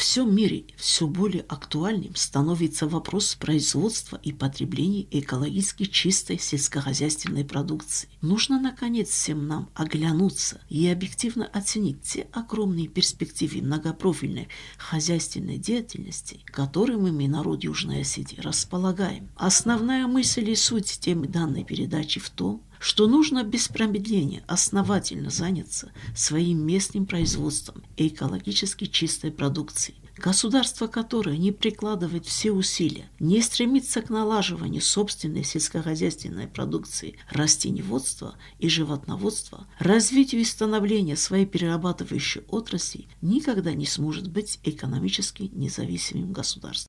всем мире все более актуальным становится вопрос производства и потребления экологически чистой сельскохозяйственной продукции. Нужно, наконец, всем нам оглянуться и объективно оценить те огромные перспективы многопрофильной хозяйственной деятельности, которыми мы, народ Южной Осетии, располагаем. Основная мысль и суть темы данной передачи в том, что нужно без промедления основательно заняться своим местным производством экологически чистой продукции. Государство, которое не прикладывает все усилия, не стремится к налаживанию собственной сельскохозяйственной продукции растениеводства и животноводства, развитию и становлению своей перерабатывающей отрасли, никогда не сможет быть экономически независимым государством.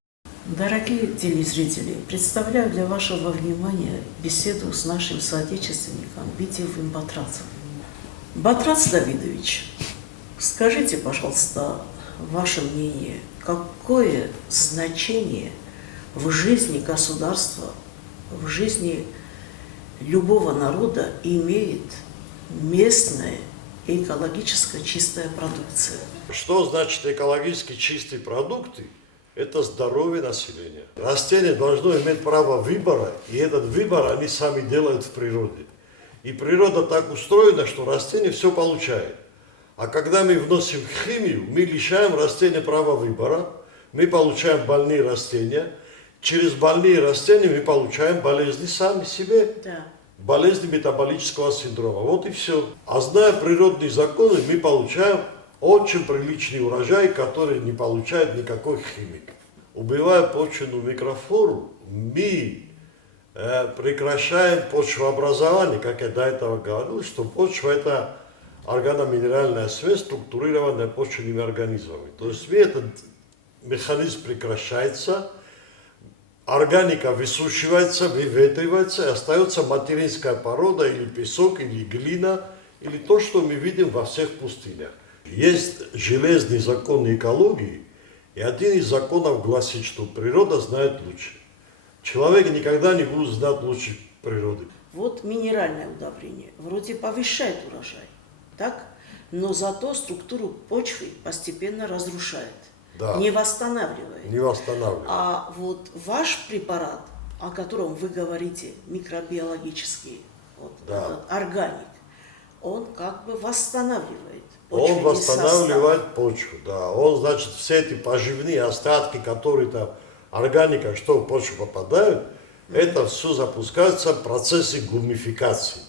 Дорогие телезрители, представляю для вашего внимания беседу с нашим соотечественником Битиевым Батрацем. Батрац Давидович, скажите, пожалуйста, ваше мнение, какое значение в жизни государства, в жизни любого народа имеет местная экологически чистая продукция? Что значит экологически чистые продукты? Это здоровье населения. Растения должны иметь право выбора, и этот выбор они сами делают в природе. И природа так устроена, что растение все получает. А когда мы вносим химию, мы лишаем растения права выбора, мы получаем больные растения, через больные растения мы получаем болезни сами себе. Да. Болезни метаболического синдрома. Вот и все. А зная природные законы, мы получаем очень приличный урожай, который не получает никакой химик. Убивая почвенную микрофлору, мы прекращаем почвообразование, как я до этого говорил, что почва – это органоминеральная связь, структурированная почвенными организмами. То есть этот механизм прекращается, органика высушивается, выветривается, и остается материнская порода, или песок, или глина, или то, что мы видим во всех пустынях. Есть железный закон экологии, и один из законов гласит, что природа знает лучше. Человек никогда не будет знать лучше природы. Вот минеральное удобрение вроде повышает урожай, так? Но зато структуру почвы постепенно разрушает, да. Не восстанавливает. Не восстанавливает. А вот ваш препарат, о котором вы говорите, микробиологический, вот, да. органик, он как бы восстанавливает. Он восстанавливает почву, да. Он, значит, все эти поживные остатки, которые там, органика, что в почву попадают, это все запускается в процессе гумификации.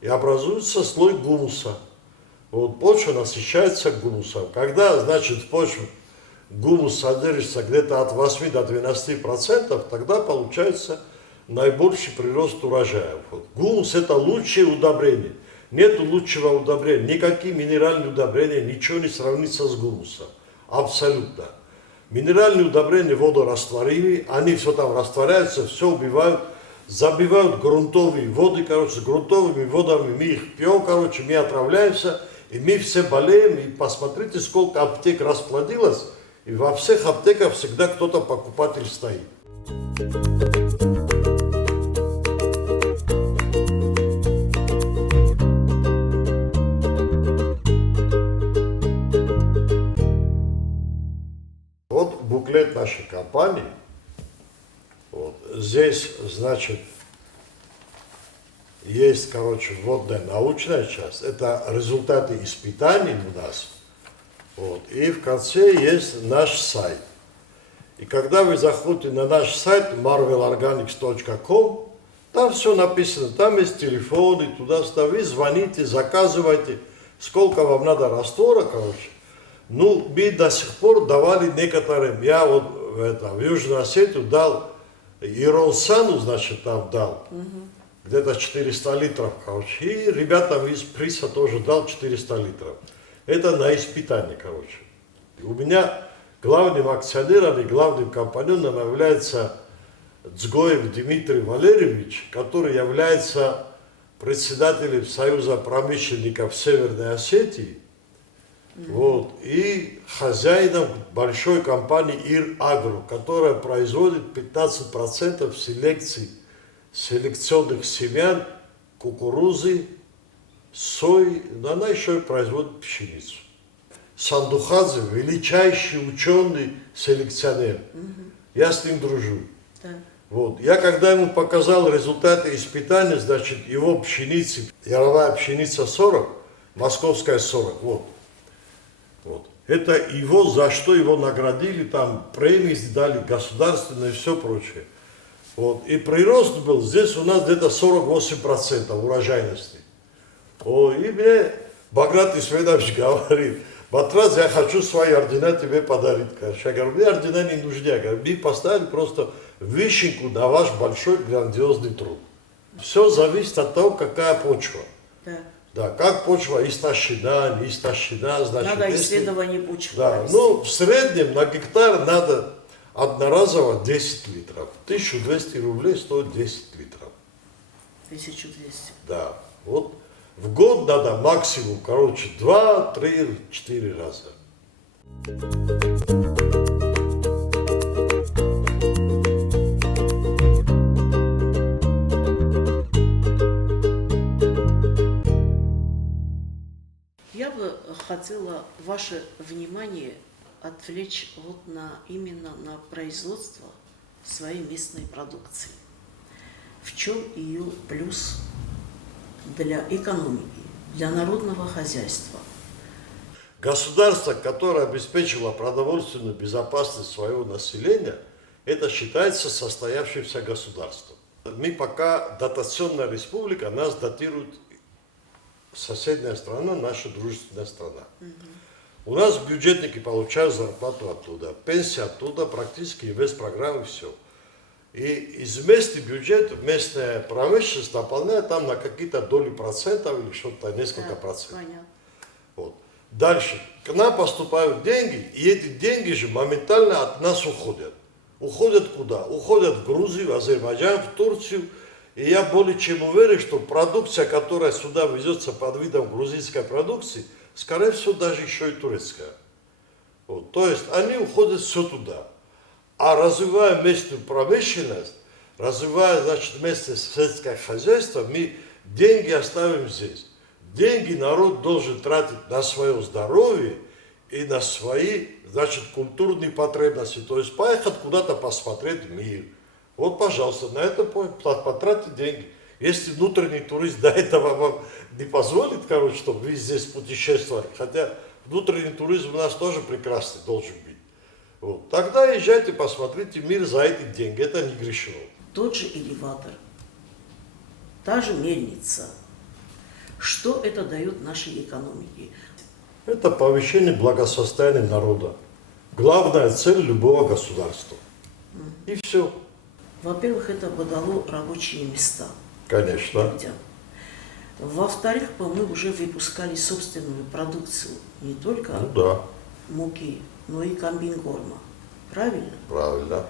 И образуется слой гумуса. Вот почва насыщается гумусом. Когда, значит, в почве гумус содержится где-то от 8 до 12%, тогда получается наибольший прирост урожая. Вот. Гумус – это лучшее удобрение. Нет лучшего удобрения, никакие минеральные удобрения, ничего не сравнится с гумусом. Абсолютно. Минеральные удобрения водорастворимые, они все там растворяются, все убивают, забивают грунтовые воды, с грунтовыми водами мы их пьем, мы отравляемся, и мы все болеем, и посмотрите, сколько аптек расплодилось, и во всех аптеках всегда кто-то покупатель стоит. Буклет нашей компании. Вот. Здесь, значит, есть, вводная научная часть. Это результаты испытаний у нас. Вот. И в конце есть наш сайт. И когда вы заходите на наш сайт marvelorganics.com, там все написано, там есть телефоны, туда-сюда. Вы звоните, заказывайте, сколько вам надо раствора, Ну, мы до сих пор давали некоторым, я вот в Южную Осетию дал, Иронсану, значит, там дал, где-то 400 литров, и ребятам из Приса тоже дал 400 литров. Это на испытание, И у меня главным акционером и главным компаньоном является Дзгоев Дмитрий Валерьевич, который является председателем Союза промышленников Северной Осетии. Вот, и хозяином большой компании Ир-Агро, которая производит 15% селекционных семян, кукурузы, сои, но она еще и производит пшеницу. Сандухадзе величайший ученый, селекционер. Я с ним дружу. Да. Вот. Я когда ему показал результаты испытаний, значит, его пшеницы, яровая пшеница 40, московская 40, вот. Вот. Это его, за что его наградили, там премии дали государственные и все прочее. Вот. И прирост был здесь у нас где-то 48% урожайности. О, и мне Баграт Исмаилович говорит: Батраз, я хочу свои ордена тебе подарить. Я говорю, мне ордена не нужны. Я говорю, мы поставили просто вишенку на ваш большой грандиозный труд. Все зависит от того, какая почва. Да. Да, как почва истощена, не истощена, значит... Надо если... исследование почвы. Да, провести. ну, в среднем на гектар надо одноразово 10 литров. 1200 рублей стоит 10 литров. 1200. Да, вот в год надо максимум, короче, 2, 3, 4 раза. Я бы хотела ваше внимание отвлечь вот именно на производство своей местной продукции. В чем ее плюс для экономики, для народного хозяйства? Государство, которое обеспечило продовольственную безопасность своего населения, это считается состоявшимся государством. Мы пока дотационная республика, нас датирует соседняя страна, наша дружественная страна. У нас бюджетники получают зарплату оттуда, пенсия оттуда, практически инвестпрограммы, все. И из местный бюджет, местная промышленность наполняет там на какие-то доли процентов или что-то, несколько процентов. Понятно. Вот. Дальше. К нам поступают деньги, и эти деньги же моментально от нас уходят. Уходят куда? Уходят в Грузию, в Азербайджан, в Турцию. И я более чем уверен, что продукция, которая сюда везется под видом грузинской продукции, скорее всего, даже еще и турецкая. Вот. То есть они уходят все туда. А развивая местную промышленность, развивая, значит, местное сельское хозяйство, мы деньги оставим здесь. Деньги народ должен тратить на свое здоровье и на свои, значит, культурные потребности. То есть поехать куда-то посмотреть мир. Вот, пожалуйста, на это потратьте деньги. Если внутренний турист до этого вам не позволит, короче, чтобы вы здесь путешествовали, хотя внутренний туризм у нас тоже прекрасный должен быть. Вот. Тогда езжайте, посмотрите мир за эти деньги. Это не грешно. Тот же элеватор, та же мельница. Что это дает нашей экономике? Это повышение благосостояния народа. Главная цель любого государства. И все. Во-первых, это бы дало рабочие места Конечно. людям. Во-вторых, мы уже выпускали собственную продукцию, не только Ну да, муки, но и комбингорма. Правильно? правильно.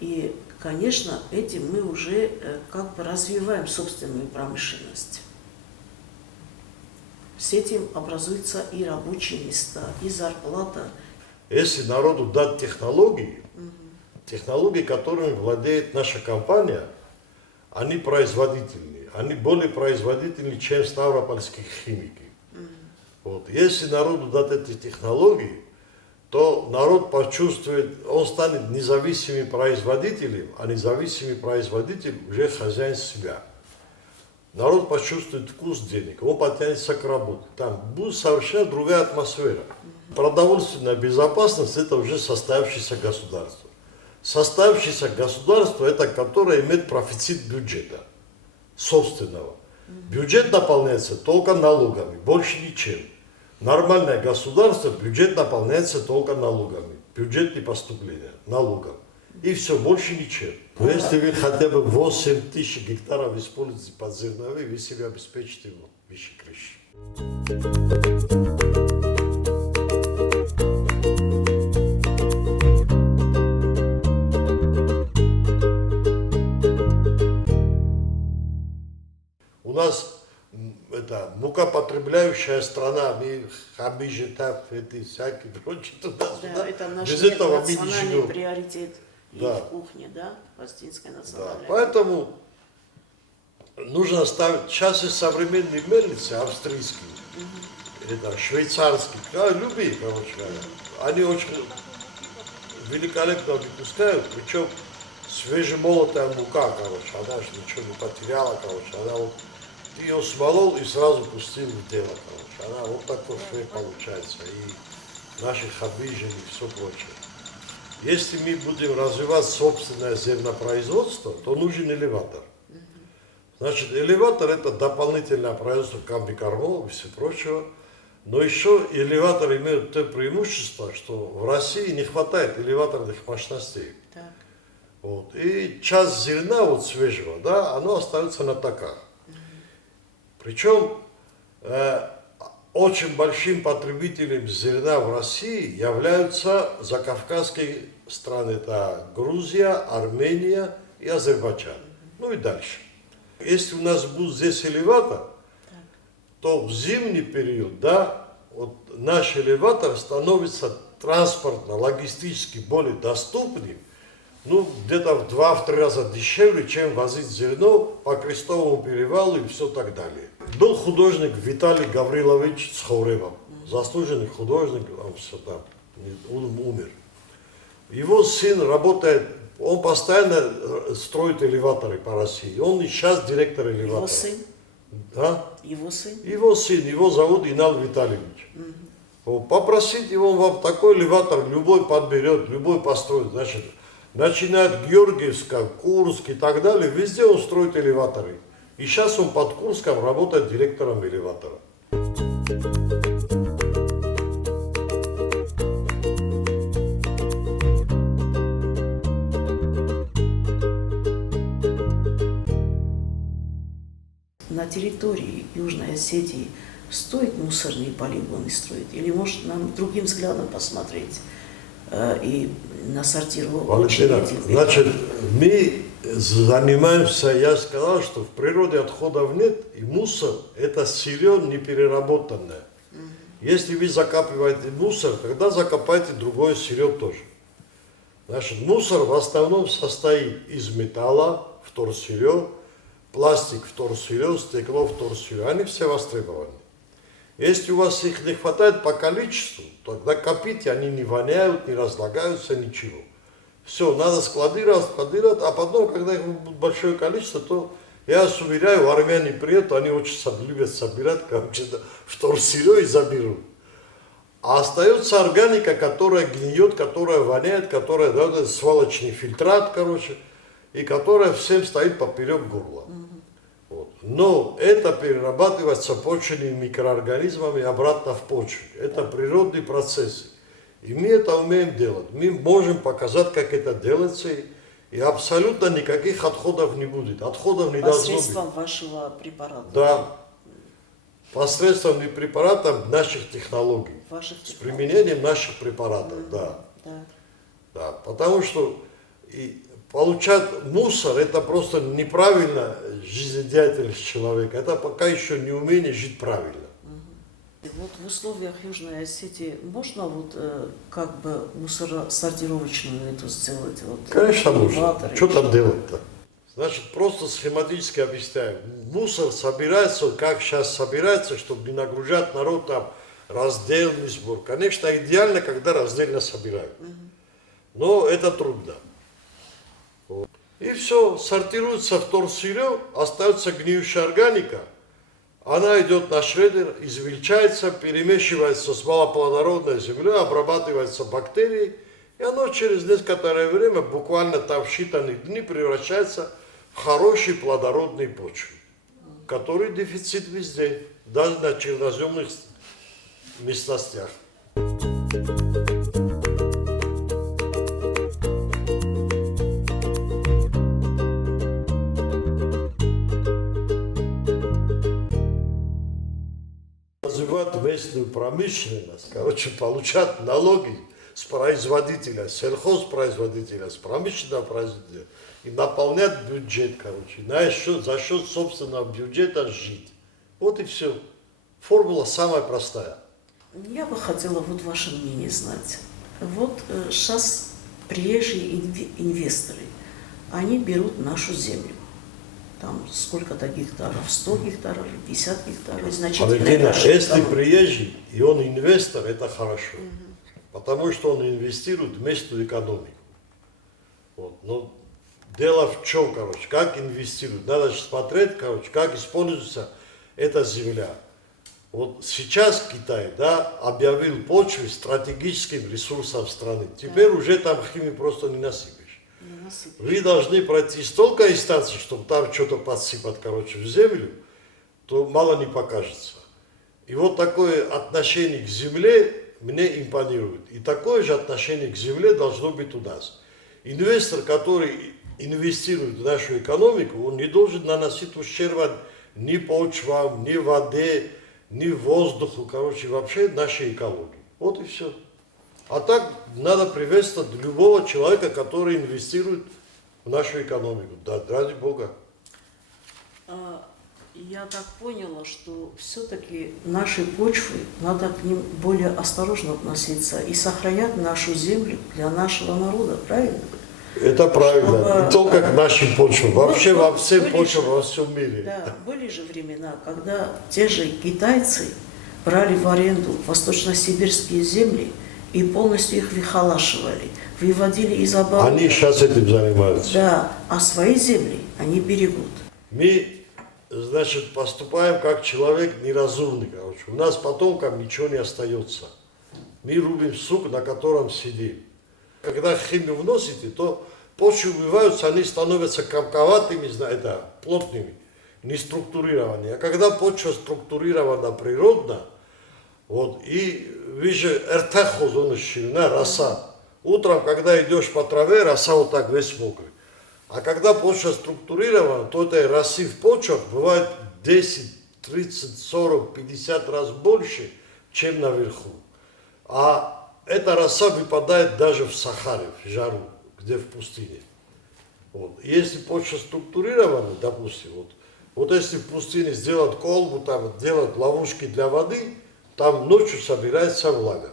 И, конечно, этим мы уже как бы развиваем собственную промышленность. С этим образуются и рабочие места, и зарплата. Если народу дать технологии, технологии, которыми владеет наша компания, они производительные. Они более производительны, чем ставропольские химики. Вот. Если народу дать эти технологии, то народ почувствует, он станет независимым производителем, а независимый производитель уже хозяин себя. Народ почувствует вкус денег, он потянется к работе. Там будет совершенно другая атмосфера. Продовольственная безопасность – это уже состоявшееся государство. Состоявшееся государство – это которое имеет профицит бюджета собственного. Бюджет наполняется только налогами, больше ничем. Нормальное государство, бюджет наполняется только налогами. Бюджетные поступления, налогом. И все, больше ничем. Но если вы хотя бы 8 тысяч гектаров используете под зерновые, вы себя обеспечите выше крыши. У нас это мукопотребляющая страна, мы хабижетав, эти всякие прочие туда-сюда. Да, это наш Без этого мы не национальный живем. приоритет и Да. в кухне, да, палестинской Да, национальной. поэтому нужно ставить, сейчас есть современные мельницы австрийские, это швейцарский, любые, короче говоря. Они очень великолепно выпускают, причем свежемолотая мука, короче, она же ничего не потеряла, короче, она вот, ты ее смолол и сразу пустил в дело, короче, она вот такой швей получается, и наши хабижи и все прочее. Если мы будем развивать собственное зернопроизводство, то нужен элеватор. Значит, элеватор это дополнительное производство комбикормов и все прочего. Но еще элеватор имеет то преимущество, что в России не хватает элеваторных мощностей. Так. Вот. И часть зерна вот свежего, да, оно остается на токах. Причем очень большим потребителем зерна в России являются закавказские страны. Это Грузия, Армения и Азербайджан. Ну и дальше. Если у нас будет здесь элеватор, то в зимний период, да, вот наш элеватор становится транспортно, логистически более доступным, ну, где-то в 2-3 раза дешевле, чем возить зерно по Крестовому перевалу и все так далее. Был художник Виталий Гаврилович Цхауревов, заслуженный художник, он все там, он умер. Его сын работает, он постоянно строит элеваторы по России, он и сейчас директор элеватора. Его сын? Да? Его сын? Его сын, его зовут Инал Витальевич. Попросите его, он вам такой элеватор любой подберет, любой построит. Значит, начиная от Георгиевска, Курск и так далее, везде он строит элеваторы. И сейчас он под Курском работает директором элеватора. На территории Южной Осетии стоит мусорные полигоны строить? Или может нам другим взглядом посмотреть и на сортировку? Валентина, значит, мы занимаемся, я сказал, что в природе отходов нет, и мусор это сырье непереработанное. Если вы закапываете мусор, тогда закопайте другое сырье тоже. Значит, мусор в основном состоит из металла, вторсырье, пластик вторсырье, стекло вторсырье, они все востребованы. Если у вас их не хватает по количеству, тогда копите, они не воняют, не разлагаются, ничего. Все, надо складировать, а потом, когда их будет большое количество, то, я вас уверяю, армяне приедут, они очень любят собирать, короче, вторсырье и заберут. А остается органика, которая гниет, которая воняет, которая, да, свалочный фильтрат, короче, и которая всем стоит поперек горла. Вот. Но это перерабатывается почвенными микроорганизмами обратно в почву. Это природные процессы. И мы это умеем делать. Мы можем показать, как это делается, и абсолютно никаких отходов не будет. Отходов не должно быть. Посредством вашего препарата? Да. Посредством препаратов наших технологий. С применением наших препаратов, да. Да. Потому что получать мусор это просто неправильно жизнедеятельность человека. Это пока еще не умение жить правильно. Вот в условиях Южной Осетии можно вот как бы мусоросортировочную эту сделать? Вот, конечно можно. Что там что-то делать-то? Значит, просто схематически объясняю. Мусор собирается, как сейчас собирается, чтобы не нагружать народ там раздельный сбор. Конечно, идеально, когда раздельно собирают. Но это трудно. Вот. И все, сортируется вторсырье, остается гниющая органика. Она идет на шредер, измельчается, перемешивается с малоплодородной землей, обрабатывается бактерией, и оно через некоторое время, буквально там в считанные дни, превращается в хороший плодородный почву, который дефицит везде, даже на черноземных местностях. Развивать местную промышленность, короче, получать налоги с производителя, сельхозпроизводителя, с промышленного производителя и наполнять бюджет, короче, за счет собственного бюджета жить. Вот и все. Формула самая простая. Я бы хотела вот ваше мнение знать. Вот сейчас приезжие инвесторы, они берут нашу землю. там сколько-то гектаров, 100 гектаров, 50 гектаров, значительно. Валентина, если приезжий и он инвестор, это хорошо. Потому что он инвестирует в местную экономику. Вот. Но дело в чем, короче, как инвестируют. Надо же смотреть, короче, как используется эта земля. Вот сейчас Китай, да, объявил почву стратегическим ресурсом страны. Теперь уже там химию просто не насыпешь. Вы должны пройти столько инстанций, чтобы там что-то подсыпать, короче, в землю, то мало не покажется. И вот такое отношение к земле мне импонирует. И такое же отношение к земле должно быть у нас. Инвестор, который инвестирует в нашу экономику, он не должен наносить ущерба ни почвам, ни воде, ни воздуху, короче, вообще нашей экологии. Вот и все. А так надо приветствовать любого человека, который инвестирует в нашу экономику. Да, ради Бога. Я так поняла, что все-таки наши почвы, надо к ним более осторожно относиться и сохранять нашу землю для нашего народа, правильно? Это правильно. Чтобы, не только к нашим почвам, вообще во всем были почвам, же- во всем мире. Да, были же времена, когда те же китайцы брали в аренду восточно-сибирские земли и полностью их выхолашивали, выводили из оборота. Они сейчас этим занимаются. Да, а свои земли они берегут. Мы, значит, поступаем как человек неразумный, короче. У нас потомкам ничего не остается. Мы рубим сук, на котором сидим. Когда химию вносите, то почвы убиваются, они становятся комковатыми, это, плотными, не структурированными. А когда почва структурирована природно, вот, и вы же роса. Утром, когда идешь по траве, роса вот так весь мокрый. А когда почва структурирована, то этой росы в почвах бывает 10, 30, 40, 50 раз больше, чем наверху. А эта роса выпадает даже в Сахаре, в жару, где в пустыне. Вот. Если почва структурирована, допустим, вот если в пустыне сделать колбу, там, делать ловушки для воды, там ночью собирается влага.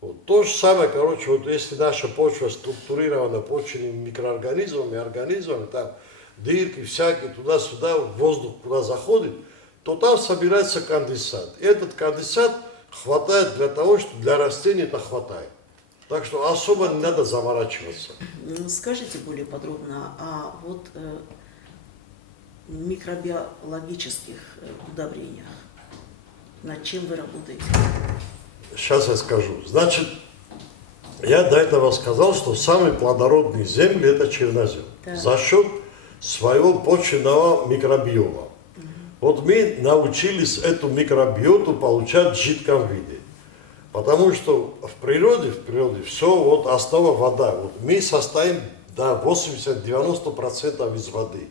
Вот. То же самое, короче, вот если наша почва структурирована почвенными микроорганизмами, организмами, там дырки всякие, туда-сюда, воздух куда заходит, то там собирается конденсат. И этот конденсат хватает для того, что для растений это хватает. Так что особо не надо заморачиваться. Скажите более подробно о микробиологических удобрениях. Над чем вы работаете? Сейчас я скажу. Значит, я до этого сказал, что самые плодородные земли это чернозем. Да. За счет своего почвенного микробиома. Вот мы научились эту микробиоту получать в жидком виде. Потому что в природе все, вот основа вода. Вот мы состоим до 80-90% из воды.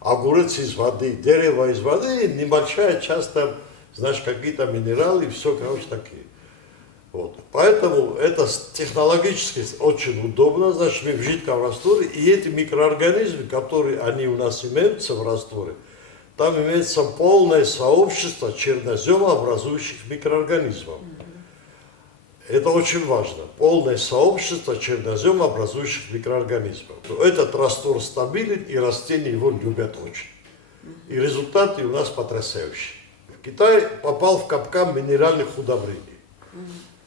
Огурец из воды, дерево из воды, небольшая часть там, значит, какие-то минералы, и все, короче, такие. Вот. Поэтому это технологически очень удобно, значит, мы в жидком растворе, и эти микроорганизмы, которые они у нас имеются в растворе, там имеется полное сообщество черноземообразующих микроорганизмов. Это очень важно. Полное сообщество черноземообразующих микроорганизмов. Этот раствор стабилен, и растения его любят очень. И результаты у нас потрясающие. Китай попал в капкан минеральных удобрений.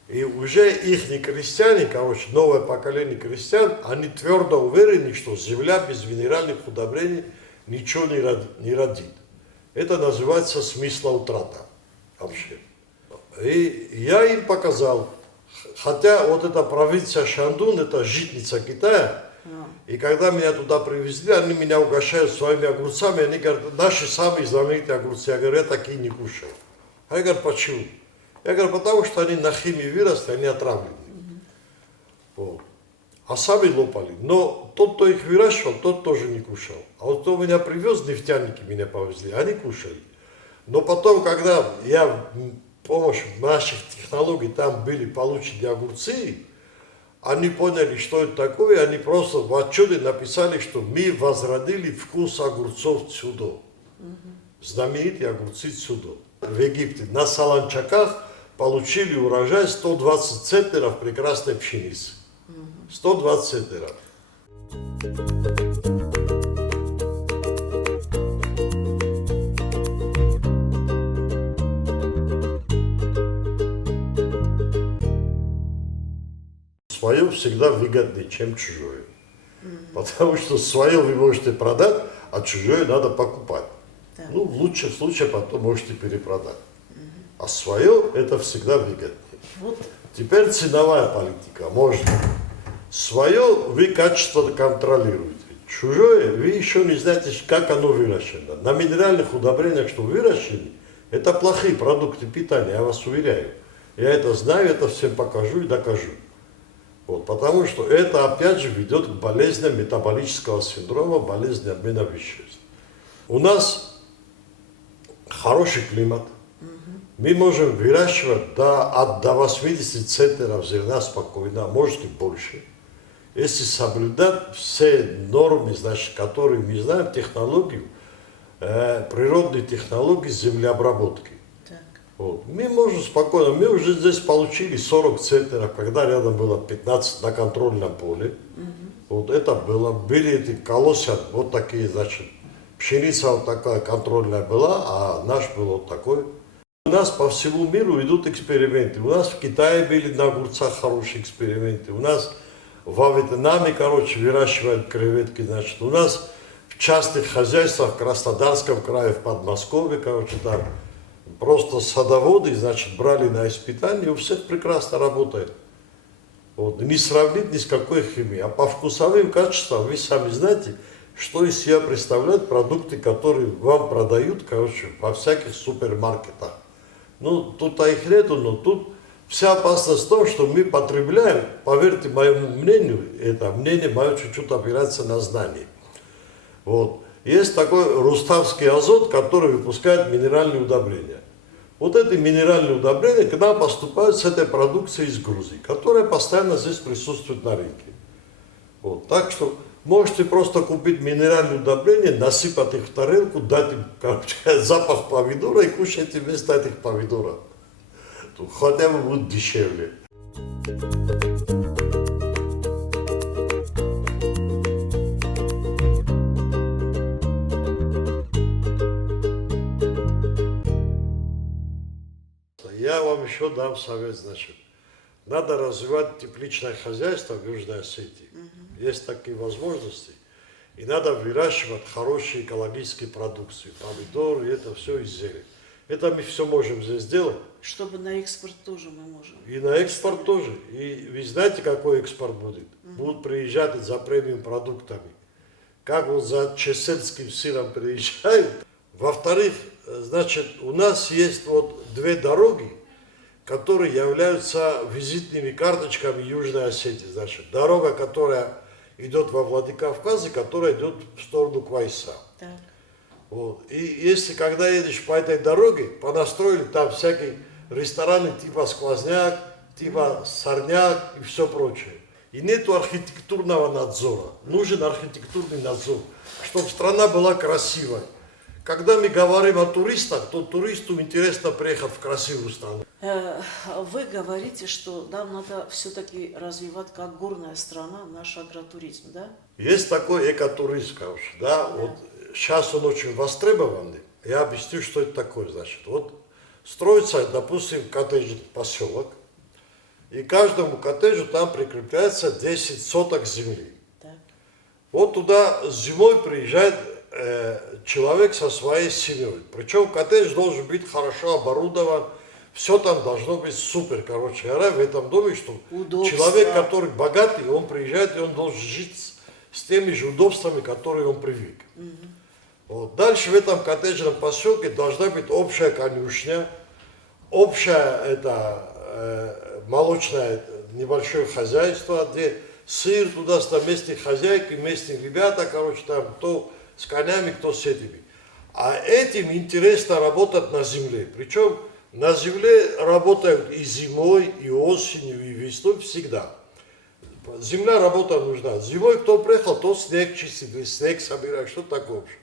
И уже их крестьяне, короче, новое поколение крестьян, они твердо уверены, что земля без минеральных удобрений ничего не родит. Это называется смыслоутрата вообще. И я им показал, хотя вот эта провинция Шандун, это житница Китая, и когда меня туда привезли, они меня угощают своими огурцами, они говорят, наши самые знаменитые огурцы. Я говорю, я такие не кушаю. А я говорю, почему? Я говорю, потому что они на химии выросли, они отравлены. Вот. А сами лопали. Но тот, кто их выращивал, тот тоже не кушал. А вот кто меня привез, нефтяники меня повезли, они кушали. Но потом, когда я с помощью наших технологий там были получены огурцы, они поняли, что это такое, они просто в отчете написали, что мы возродили вкус огурцов Цюдо. Знаменитые огурцы Цюдо. В Египте на Саланчаках получили урожай 120 центнеров прекрасной пшеницы. 120 центнеров. свое всегда выгоднее, чем чужое. Потому что свое вы можете продать, а чужое надо покупать. Да. Ну, в лучшем случае потом можете перепродать. А свое это всегда выгоднее. Вот, Теперь ценовая политика. Можно. Свое вы качество контролируете. Чужое вы еще не знаете, как оно выращено. На минеральных удобрениях, что выращены, это плохие продукты питания, я вас уверяю. Я это знаю, это всем покажу и докажу. Вот, потому что это опять же ведет к болезням метаболического синдрома, болезни обмена веществ. У нас хороший климат. Мы можем выращивать до 80 центнеров зерна спокойно, а может и больше. Если соблюдать все нормы, значит, которые мы знаем, технологию, природные технологии землеобработки. так. Вот. Мы можем спокойно, мы уже здесь получили 40 центнеров, когда рядом было 15 на контрольном поле. Вот это были эти колосья, вот такие, значит, пшеница вот такая контрольная была, а наш был вот такой. У нас по всему миру идут эксперименты. У нас в Китае были на огурцах хорошие эксперименты. У нас во Вьетнаме, короче, выращивают креветки. Значит, у нас в частных хозяйствах в Краснодарском крае, в Подмосковье, короче, там просто садоводы, значит, брали на испытание, у всех прекрасно работает. Вот. Не сравнить ни с какой химией. А по вкусовым качествам вы сами знаете, что из себя представляют продукты, которые вам продают, короче, во всяких супермаркетах. Ну, тут их нету, но тут вся опасность в том, что мы потребляем, поверьте моему мнению, это мнение мое чуть-чуть опирается на знание. Вот. Есть такой руставский азот, который выпускает минеральные удобрения. Вот эти минеральные удобрения к нам поступают с этой продукцией из Грузии, которая постоянно здесь присутствует на рынке. Вот. Так что можете просто купить минеральные удобрения, насыпать их в тарелку, дать им, короче, запах помидора и кушайте вместо этих помидоров. Тут хотя бы будет дешевле. Я вам еще дам совет, значит. Надо развивать тепличное хозяйство в Южной Осетии. Есть такие возможности. И надо выращивать хорошие экологические продукции. Помидоры, это все из зелени. Это мы все можем здесь сделать. Чтобы на экспорт тоже мы можем. И на экспорт тоже. И вы знаете, какой экспорт будет? Будут приезжать за премиум продуктами. Как вот за чесельским сыром приезжают. Во-вторых, значит, у нас есть вот две дороги, которые являются визитными карточками Южной Осетии. Значит, дорога, которая идет во Владикавказе, которая идет в сторону Квайса. Так. Вот. И если когда едешь по этой дороге, понастроили там всякие рестораны типа сквозняк, типа сорняк и все прочее. И нету архитектурного надзора. Нужен архитектурный надзор, чтобы страна была красивой. Когда мы говорим о туристах, то туристу интересно приехать в красивую страну. Вы говорите, что нам надо все-таки развивать как горная страна наш агротуризм, да? Есть такой экотуризм, короче, да? Вот сейчас он очень востребованный. Я объясню, что это такое, значит. Вот строится, допустим, коттеджный поселок, и каждому коттеджу там прикрепляется 10 соток земли. Так. Вот туда зимой приезжает человек со своей семьей. Причем коттедж должен быть хорошо оборудован, все там должно быть супер, короче говоря, в этом доме, что Удобство. человек, который богатый, он приезжает, и он должен жить с теми же удобствами, которые он привык. Вот. Дальше в этом коттеджном поселке должна быть общая конюшня, общее молочное небольшое хозяйство, где сыр, туда местные хозяйки, местные ребята, короче, там кто с конями, кто с этими. А этим интересно работать на земле. Причем на земле работают и зимой, и осенью, и весной всегда. Земля работа нужна. Зимой кто приехал, тот снег чистит, снег собирает, что такое вообще.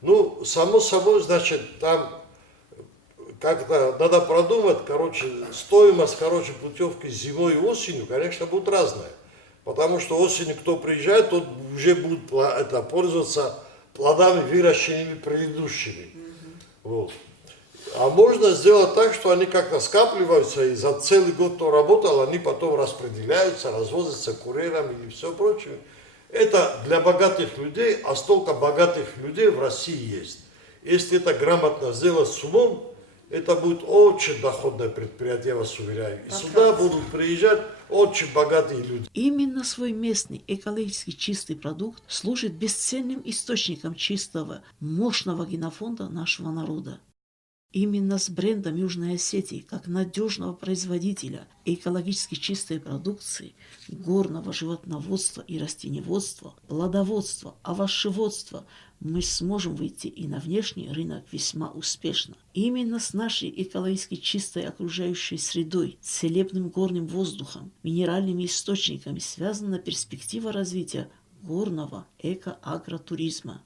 Ну, само собой, значит, там как-то надо продумать, короче, стоимость, короче, путевки зимой и осенью, конечно, будет разная. Потому что осенью кто приезжает, тот уже будет пользоваться плодами, выращенными предыдущими. Вот. А можно сделать так, что они как-то скапливаются, и за целый год, кто работал, они потом распределяются, развозятся курьерами и все прочее. Это для богатых людей, а столько богатых людей в России есть. Если это грамотно сделать с умом, это будет очень доходное предприятие, я вас уверяю. И сюда будут приезжать очень богатые люди. Именно свой местный экологически чистый продукт служит бесценным источником чистого, мощного генофонда нашего народа. Именно с брендом Южной Осетии, как надежного производителя экологически чистой продукции, горного животноводства и растениеводства, плодоводства, овощеводства, мы сможем выйти и на внешний рынок весьма успешно. Именно с нашей экологически чистой окружающей средой, целебным горным воздухом, минеральными источниками связана перспектива развития горного эко-агротуризма.